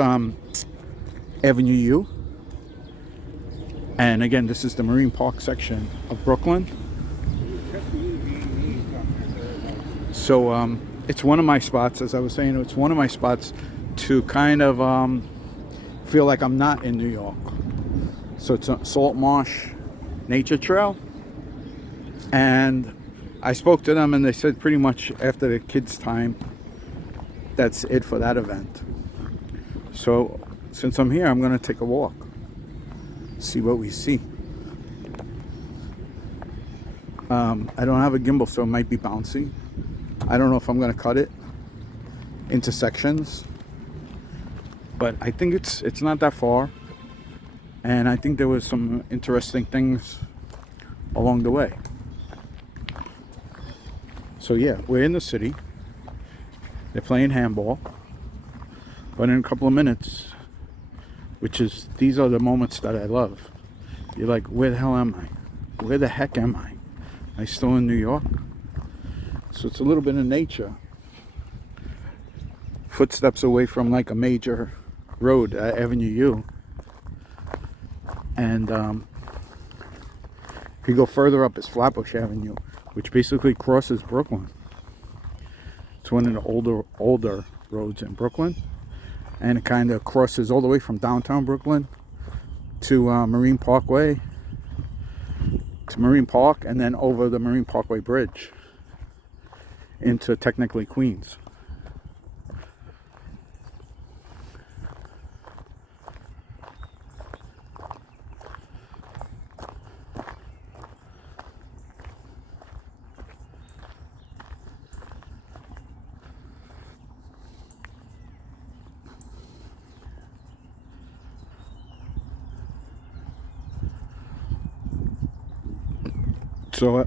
Avenue U. And again, this is the Marine Park section of Brooklyn. So it's one of my spots, as I was saying, it's one of my spots to kind of feel like I'm not in New York. So it's a Salt Marsh Nature Trail. And I spoke to them and they said pretty much after the kids' time, that's it for that event. So since I'm here, I'm going to take a walk, see what we see. I don't have a gimbal, so it might be bouncy. I don't know if I'm going to cut it into sections, but I think it's not that far, and I think there was some interesting things along the way. So yeah, we're in the city. They're playing handball, but in a couple of minutes, these are the moments that I love. You're like, where the hell am I? Where the heck am I? Am I still in New York? So it's a little bit of nature. Footsteps away from like a major road, Avenue U. And if you go further up, it's Flatbush Avenue, which basically crosses Brooklyn. It's one of the older roads in Brooklyn. And it kind of crosses all the way from downtown Brooklyn to Marine Parkway, to Marine Park, and then over the Marine Parkway Bridge into technically Queens. So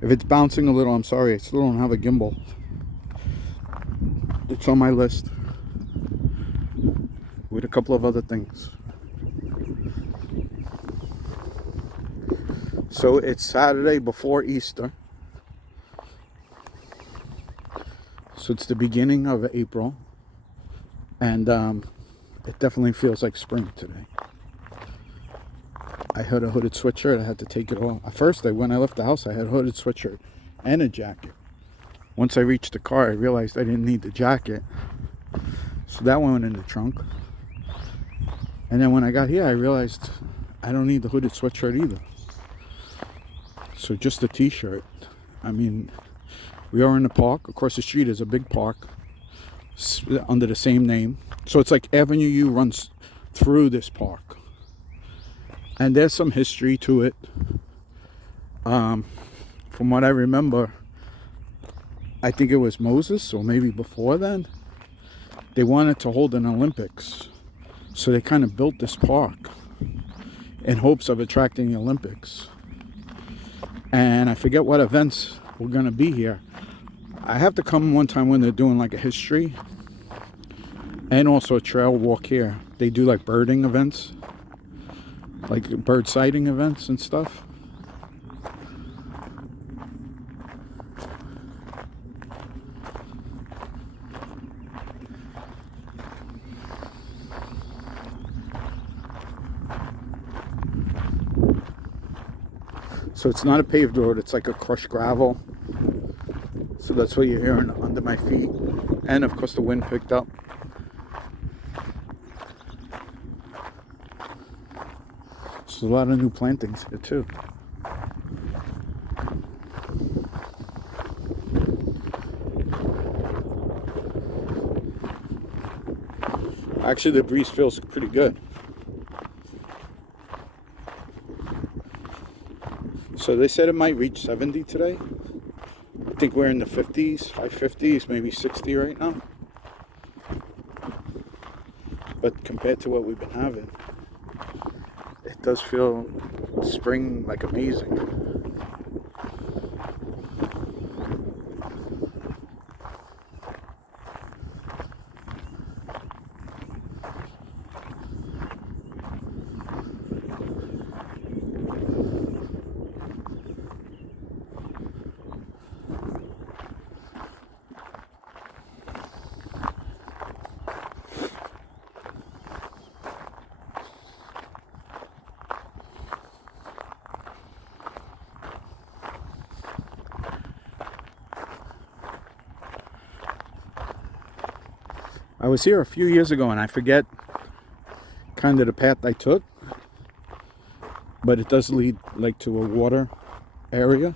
if it's bouncing a little, I'm sorry. I still don't have a gimbal. It's on my list with a couple of other things. So it's Saturday before Easter. So it's the beginning of April. And it definitely feels like spring today. I had a hooded sweatshirt. I had to take it off. At first, when I left the house, I had a hooded sweatshirt and a jacket. Once I reached the car, I realized I didn't need the jacket. So that went in the trunk. And then when I got here, I realized I don't need the hooded sweatshirt either. So just a t-shirt. I mean, we are in the park. Across the street is a big park under the same name. So it's like Avenue U runs through this park. And there's some history to it. From what I remember, I think it was Moses, or maybe before then, they wanted to hold an Olympics. So they kind of built this park in hopes of attracting the Olympics. And I forget what events were going to be here. I have to come one time when they're doing like a history and also a trail walk here. They do like birding events, like bird sighting events and stuff. So it's not a paved road, it's like a crushed gravel. So that's what you're hearing under my feet. And of course the wind picked up. So there's a lot of new plantings here too. Actually the breeze feels pretty good. So they said it might reach 70 today. I think we're in the 50s, high 50s, maybe 60 right now. But compared to what we've been having, it does feel spring like amazing. I was here a few years ago, and I forget kind of the path I took, but it does lead like to a water area.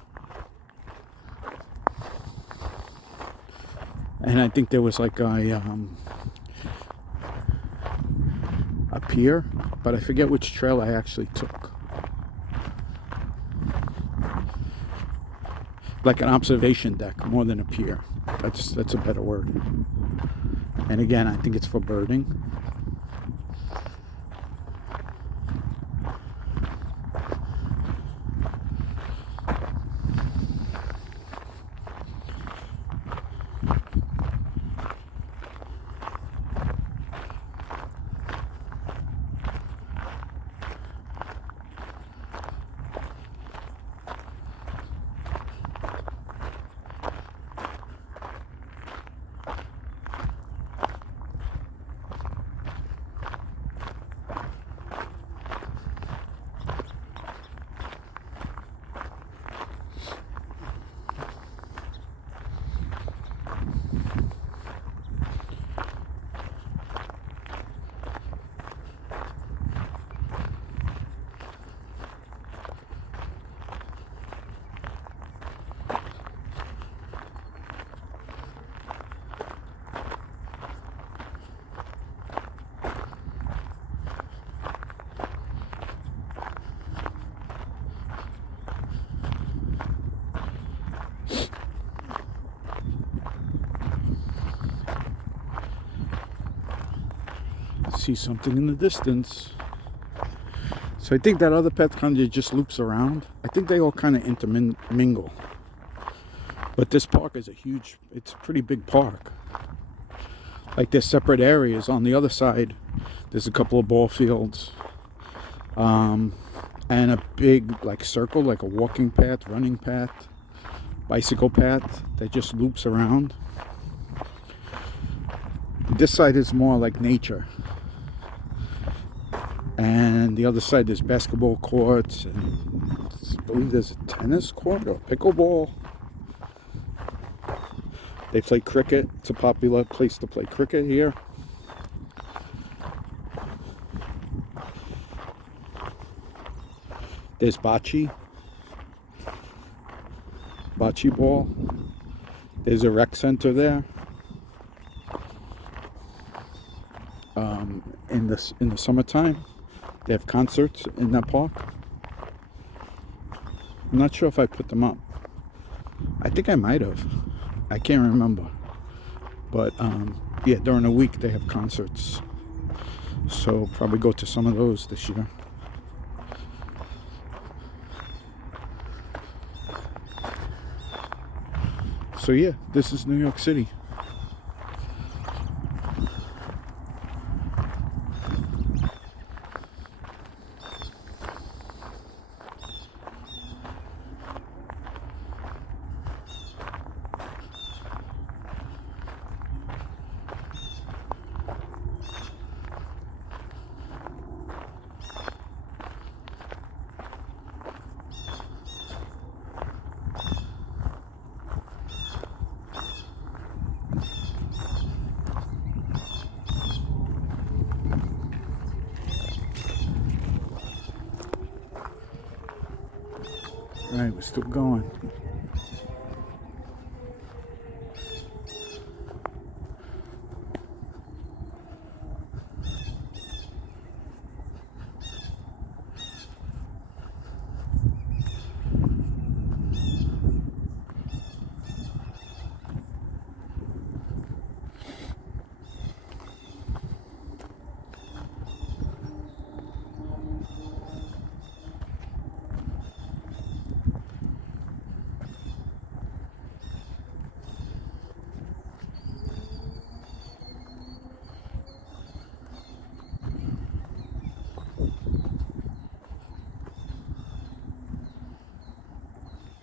And I think there was like a pier, but I forget which trail I actually took. Like an observation deck more than a pier. That's a better word. And again, I think it's for birding. See something in the distance. So I think that other path kind of just loops around. I think they all kind of intermingle. But this park is it's a pretty big park. Like there's separate areas. On the other side, there's a couple of ball fields. And a big like circle, like a walking path, running path, bicycle path that just loops around. This side is more like nature. And the other side there's basketball courts, and I believe there's a tennis court or pickleball. They play cricket. It's a popular place to play cricket here. There's bocce ball. There's a rec center there. In the summertime, they have concerts in that park. I'm not sure if I put them up. I think I might have. I can't remember. But yeah, during the week they have concerts. So probably go to some of those this year. So yeah, this is New York City. Right, we're still going.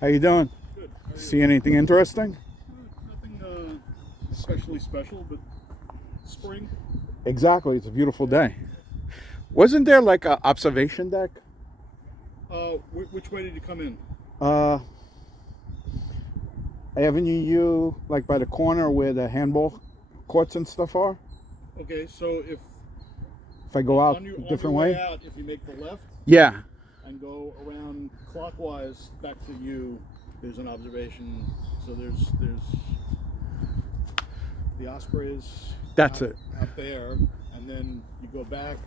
How you doing? Good. See anything interesting? Nothing especially special, but spring. Exactly, it's a beautiful day. Wasn't there like an observation deck? Which way did you come in? Avenue U, like by the corner where the handball courts and stuff are? Okay, so if I go out on a your different way way? out, if you make the left Yeah. and go around clockwise back to you, there's an observation. So there's the ospreys That's out, it. out there, and then you go back.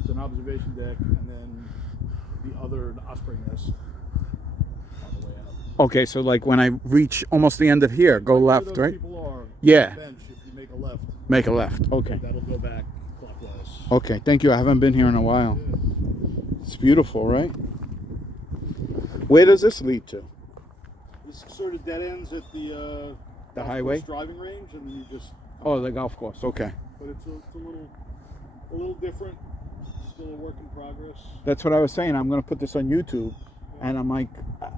It's an observation deck, and then the osprey nest on the way out. Okay, so like when I reach almost the end of here, go Right where left, those right? people are, Yeah. on the bench, if you make a left, Make a left. Okay. that'll go back clockwise. Okay, thank you. I haven't been here in a while. Yeah. It's beautiful, right? Where does this lead to? This sort of dead ends at the golf highway? course driving range, and then you just. Oh, the golf course. Okay. But it's a little different. Still a work in progress. That's what I was saying. I'm going to put this on YouTube. And I'm like,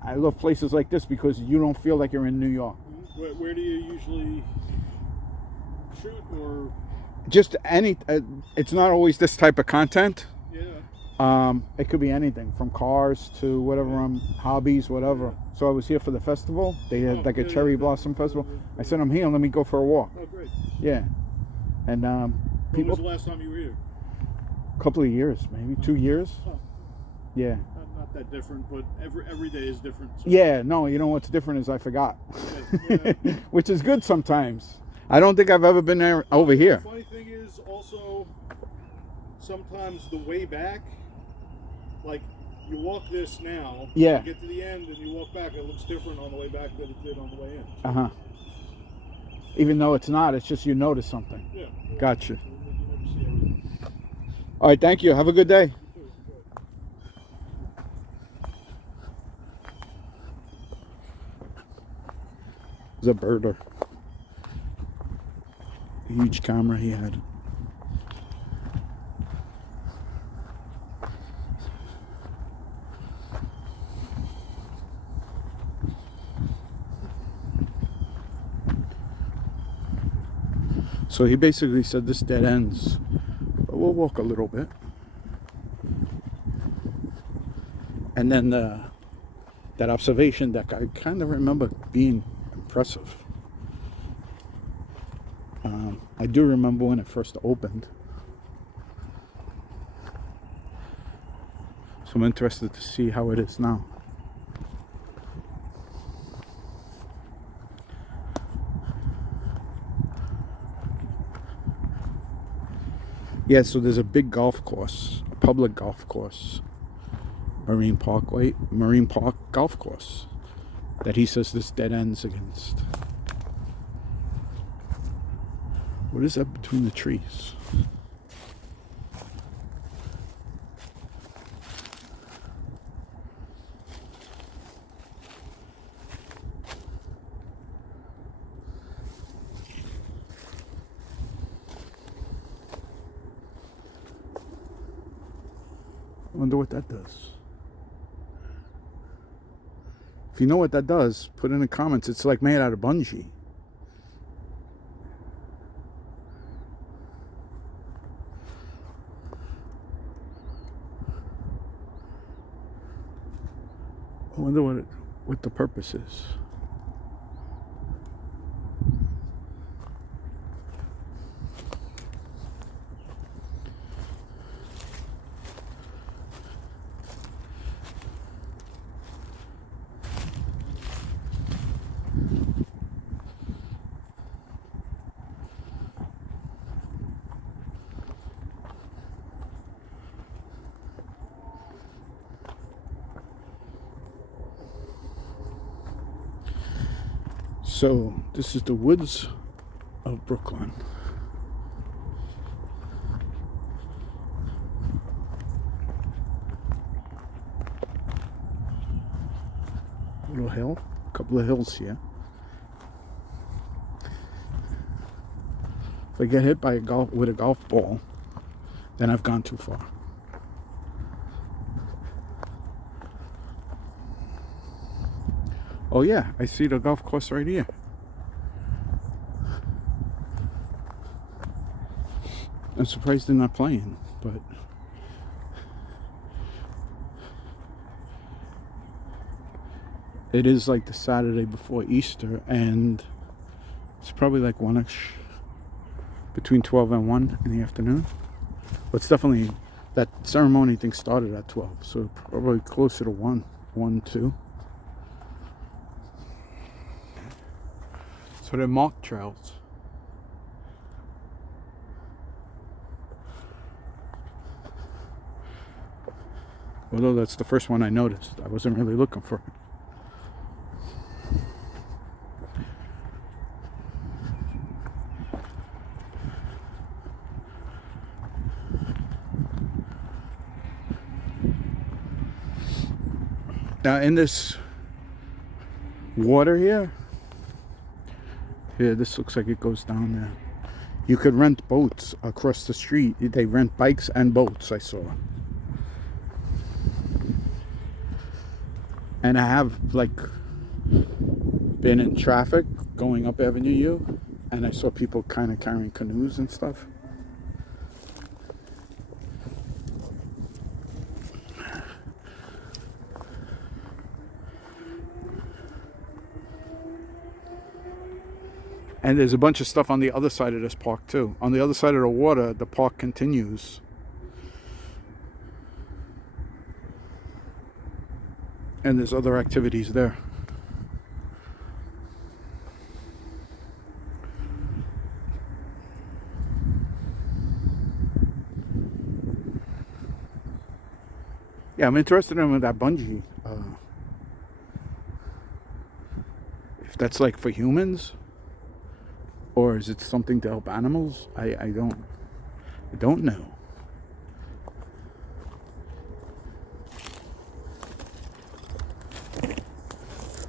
I love places like this because you don't feel like you're in New York. Where do you usually shoot, or? Just any, it's not always this type of content. Yeah. It could be anything from cars to whatever, hobbies, whatever. So I was here for the festival. They had like a cherry blossom festival. I said, I'm here. Let me go for a walk. Oh, great. Yeah. And When people, was the last time you were here? a couple of years, maybe 2 years. Oh, Yeah. not that different, but every day is different. So. Yeah. No, you know what's different is I forgot, Yeah. which is good sometimes. I don't think I've ever been there over here. The funny thing is also sometimes the way back, like you walk this now, Yeah. you get to the end and you walk back, it looks different on the way back than it did on the way in. Uh-huh. Even though it's not, it's just you notice something. Yeah. Gotcha. You never see everything. All right, thank you. Have a good day. There's a birder. A huge camera he had. So he basically said this dead ends, but we'll walk a little bit. And then that observation deck, I kind of remember being impressive. I do remember when it first opened. So I'm interested to see how it is now. Yeah, so there's a big golf course, a public golf course, Marine Park Golf Course, that he says this dead ends against. What is that between the trees? I wonder what that does. If you know what that does, put in the comments. It's like made out of bungee. I wonder what the purpose is. So this is the woods of Brooklyn. Little hill, a couple of hills here. If I get hit by with a golf ball, then I've gone too far. Oh yeah, I see the golf course right here. I'm surprised they're not playing, but it is like the Saturday before Easter, and it's probably like 1ish. between 12 and 1 in the afternoon. But it's definitely, that ceremony thing started at 12, so probably closer to 1, 2. So they're marked trails. Although that's the first one I noticed. I wasn't really looking for it. Now in this water here, this looks like it goes down there. You could rent boats across the street. They rent bikes and boats, I saw. And I have like been in traffic going up Avenue U, and I saw people kind of carrying canoes and stuff. And there's a bunch of stuff on the other side of this park too. On the other side of the water, the park continues. And there's other activities there. Yeah, I'm interested in that bungee. If that's like for humans, or is it something to help animals? I don't know.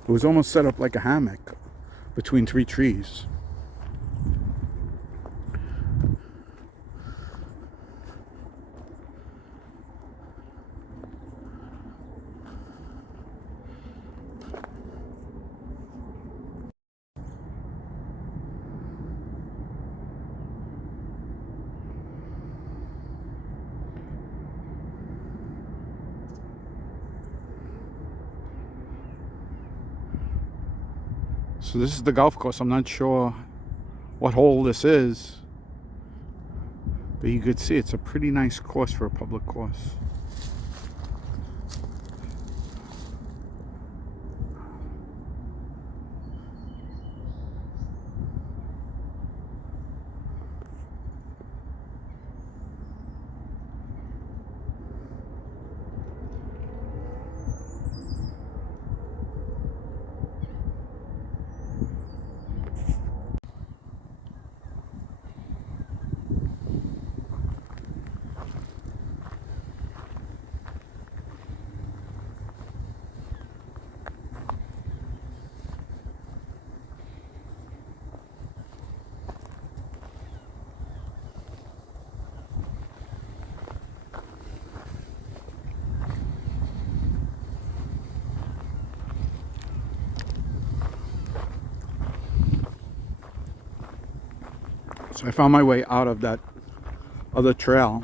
It was almost set up like a hammock between 3 trees. So this is the golf course. I'm not sure what hole this is, but you could see it's a pretty nice course for a public course. So I found my way out of that other trail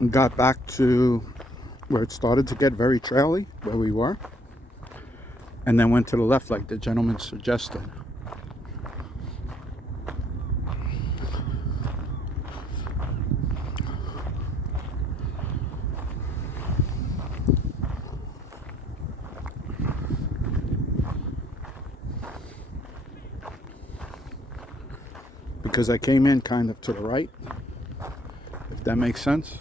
and got back to where it started to get very traily, where we were, and then went to the left like the gentleman suggested. Because I came in kind of to the right, if that makes sense.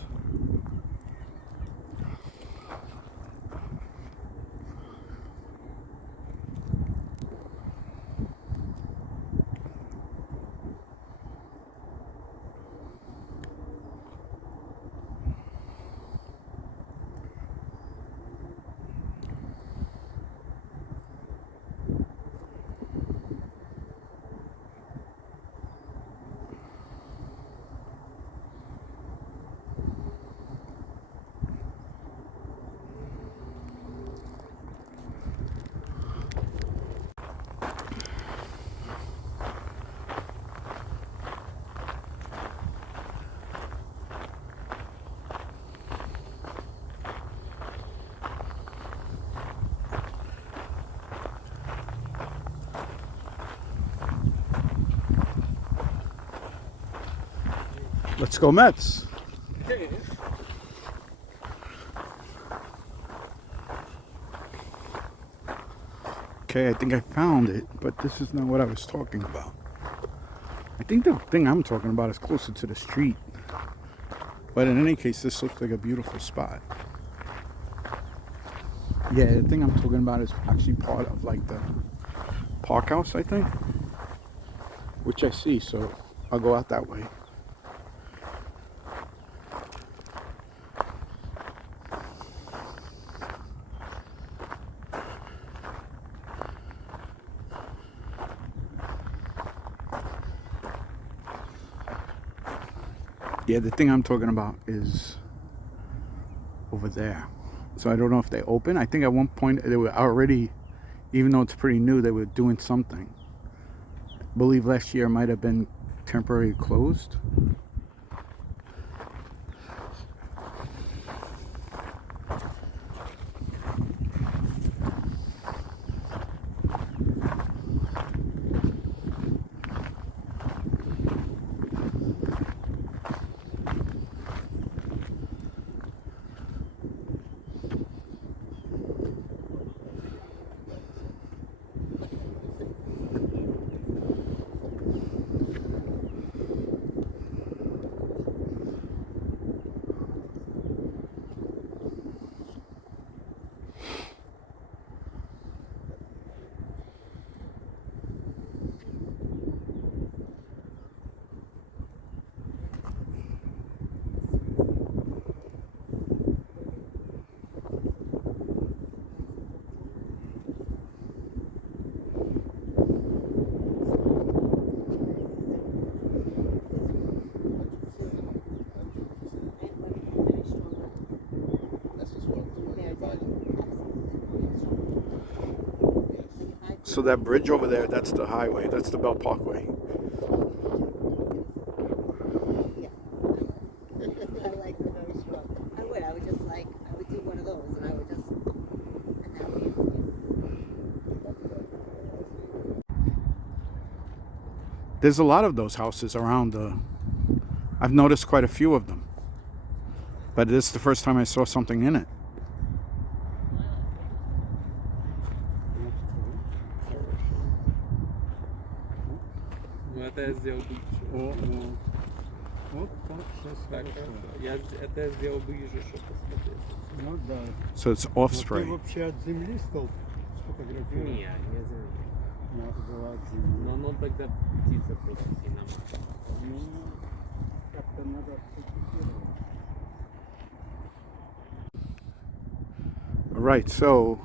Let's go Mets. Okay, I think I found it, but this is not what I was talking about. I think the thing I'm talking about is closer to the street. But in any case, this looks like a beautiful spot. Yeah, the thing I'm talking about is actually part of like the park house, I think. Which I see, so I'll go out that way. Yeah, the thing I'm talking about is over there. So I don't know if they open. I think at one point they were already, even though it's pretty new, they were doing something. I believe last year might have been temporarily closed. So that bridge over there, that's the highway. That's the Bell Parkway. Yeah. My legs are very strong. I would just like, I would do one of those and I would just, and that would be There's a lot of those houses around. I've noticed quite a few of them. But this is the first time I saw something in it. Это я сделал ближе. Вот так сейчас Так, хорошо. это я сделал ближе, чтобы посмотреть. Ну да. So it's Но off ты spray. вообще от земли стал сфотографировать? Не знаю. Надо было от земли. Но тогда птица просто сильно. Ну, как-то надо сфотографировать. Right, so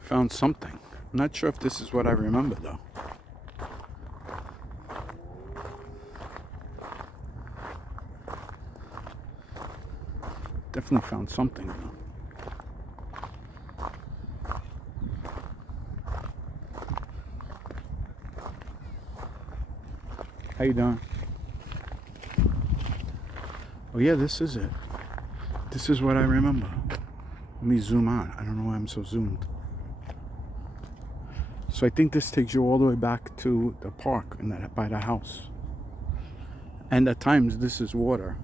I found something. I'm not sure if this is what I remember though. Definitely found something though. How you doing? Oh yeah, this is it. This is what I remember. Let me zoom out. I don't know why I'm so zoomed. So I think this takes you all the way back to the park and that by the house. And at times this is water.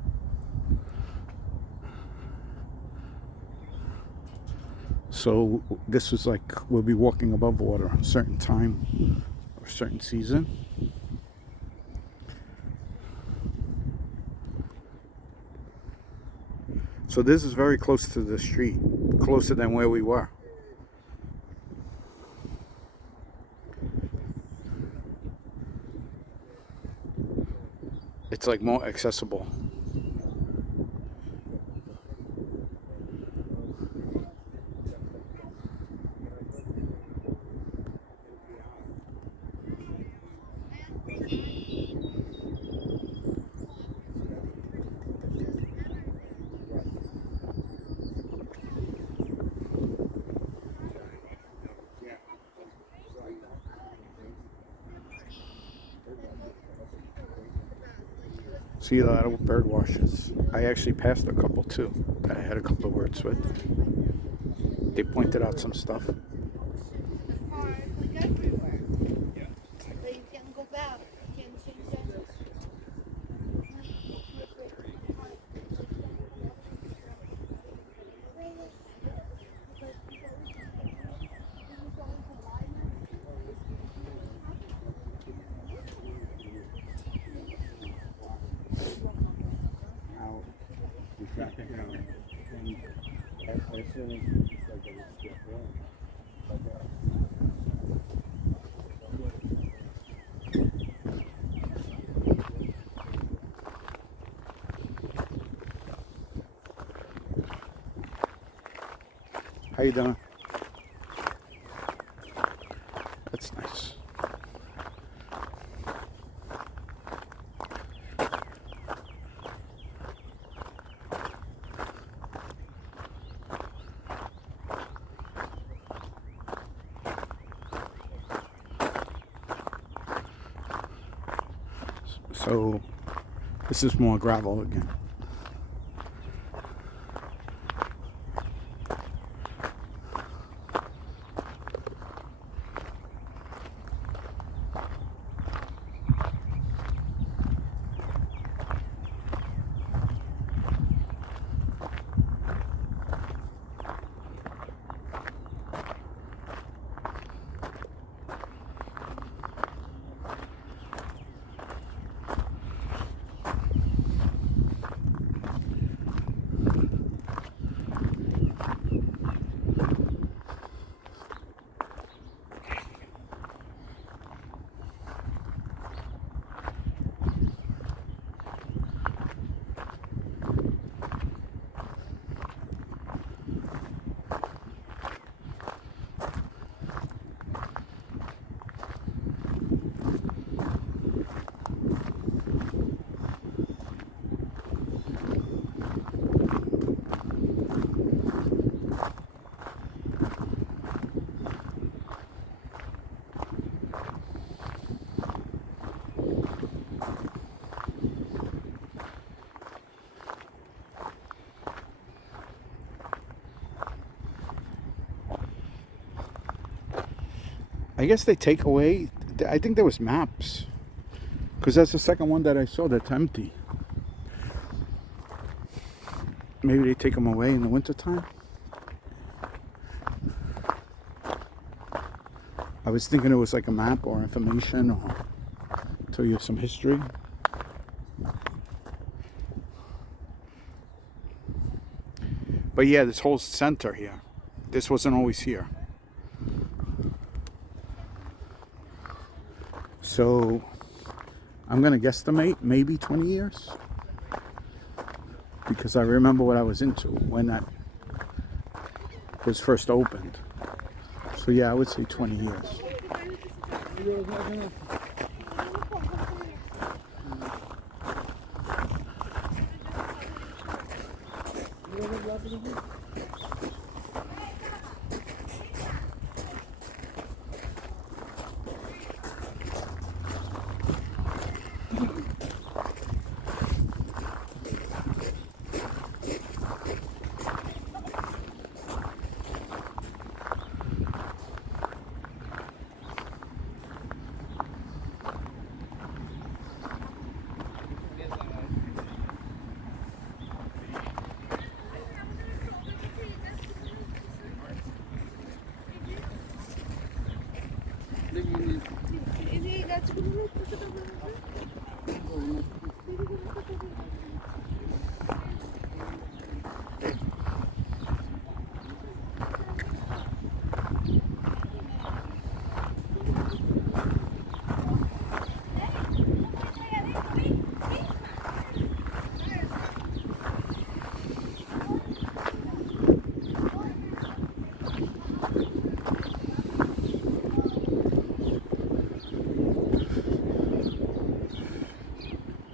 So this was like we'll be walking above water a certain time or a certain season. So this is very close to the street, closer than where we were. It's like more accessible. See a lot of bird washes. I actually passed a couple too that I had a couple of words with. They pointed out some stuff. like everywhere. Yeah. But you can't go back. You can't change that. As soon as it's like it's get warm. How you doing? That's nice. So this is more gravel again. I guess they take away, I think there was maps. Because that's the second one that I saw that's empty. Maybe they take them away in the wintertime. I was thinking it was like a map or information or tell you some history. But yeah, this whole center here, this wasn't always here. So I'm gonna guesstimate maybe 20 years, because I remember what I was into when that was first opened. So yeah, I would say 20 years.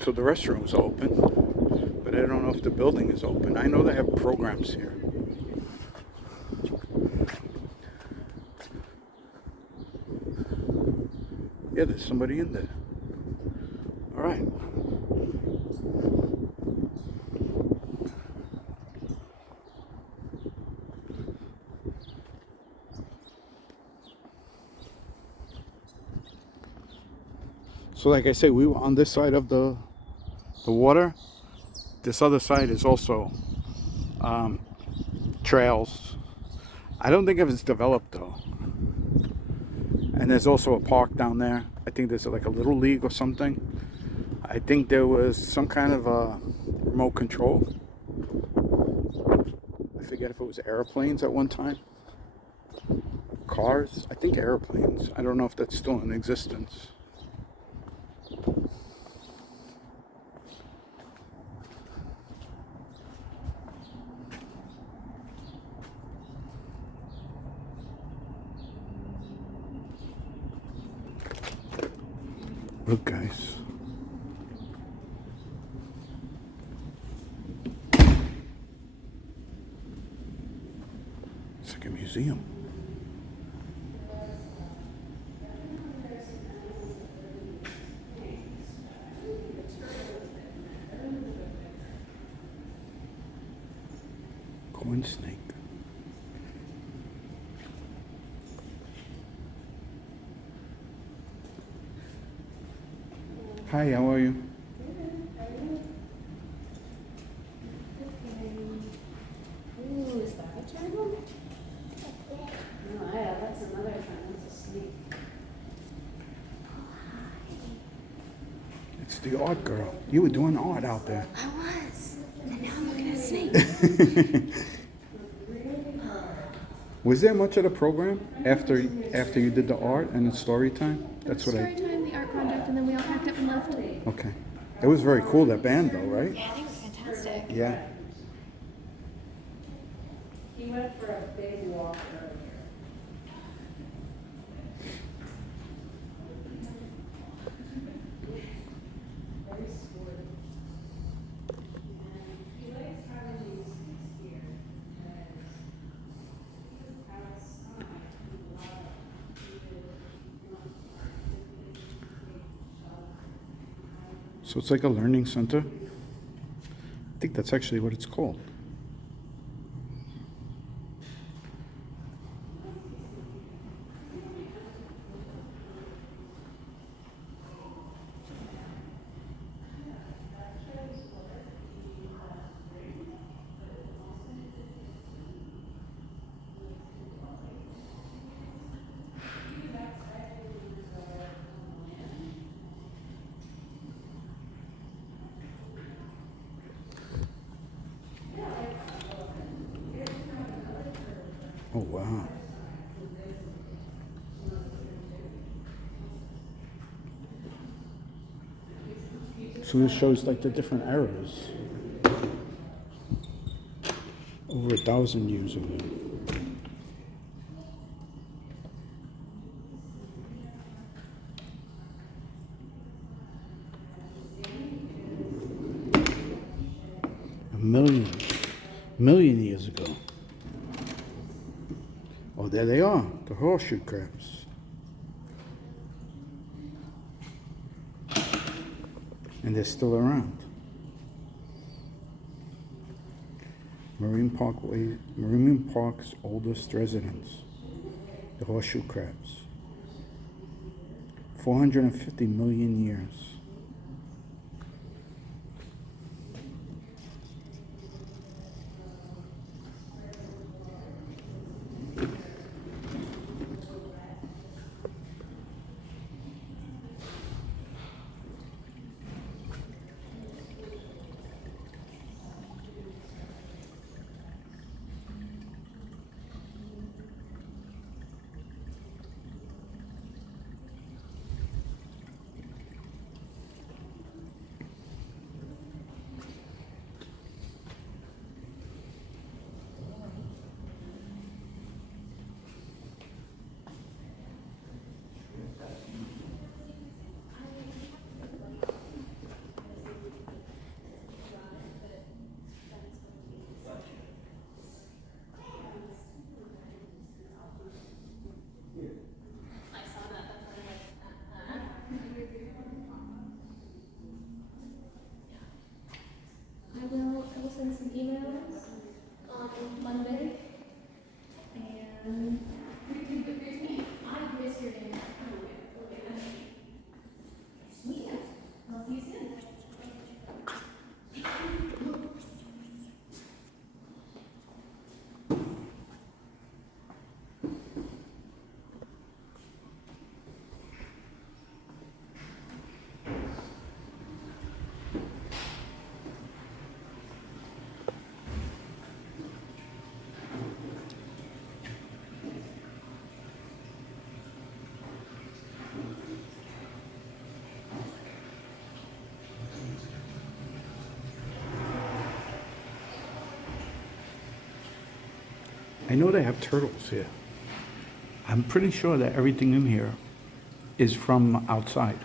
So the restroom's open, but I don't know if the building is open. I know they have programs here. Yeah, there's somebody in there. All right. So like I say, we were on this side of the water. This other side is also trails. I don't think it's developed though. And there's also a park down there. I think there's like a little league or something. I think there was some kind of a remote control. I think forget if it was airplanes at one time. Cars? I think airplanes. I don't know if that's still in existence. Look, guys. It's like a museum. Corn snake. Hi, how are you? Ooh, is that a turtle? Oh, yeah, that's another kind. That's a snake. It's the art girl. You were doing art out there. I was. And now I'm looking at a snake. Was there much of the program after you did the art and the story time? That's what Story time, the art project, and then we all packed up and left. Okay. It was very cool, that band though, right? Yeah, I think it was fantastic. Yeah. He went for a big walk earlier. Very sporty. And he likes having these snakes here because outside, a lot of So it's like a learning center. I think that's actually what it's called. Oh, wow. So this shows like the different eras. Over 1,000 years ago. A million years ago. Oh, there they are, the horseshoe crabs. And they're still around. Marine Park's oldest residents, the horseshoe crabs. 450 million years. I know they have turtles here. I'm pretty sure that everything in here is from outside.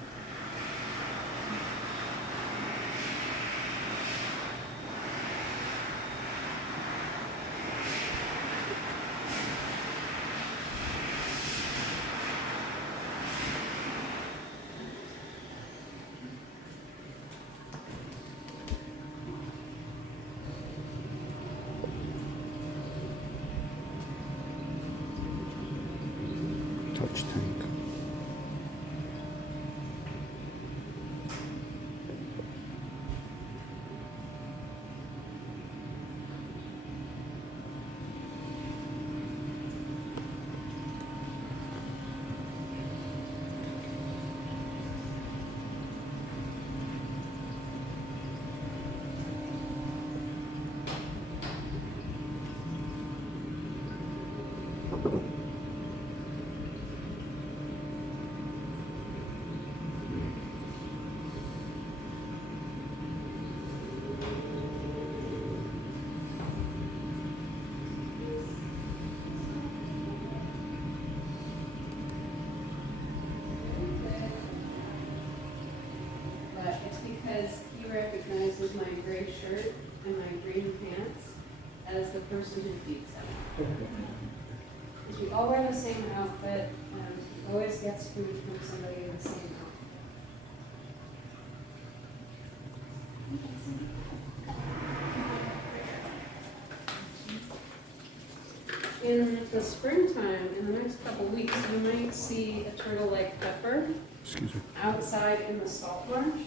Touch tank. But it's because he recognizes my gray shirt and my green pants as the person who feeds him. Because we all wear the same outfit, and he always gets food from somebody in the same outfit. In the springtime, in the next couple weeks, you might see a turtle like Pepper Excuse me. outside in the salt marsh.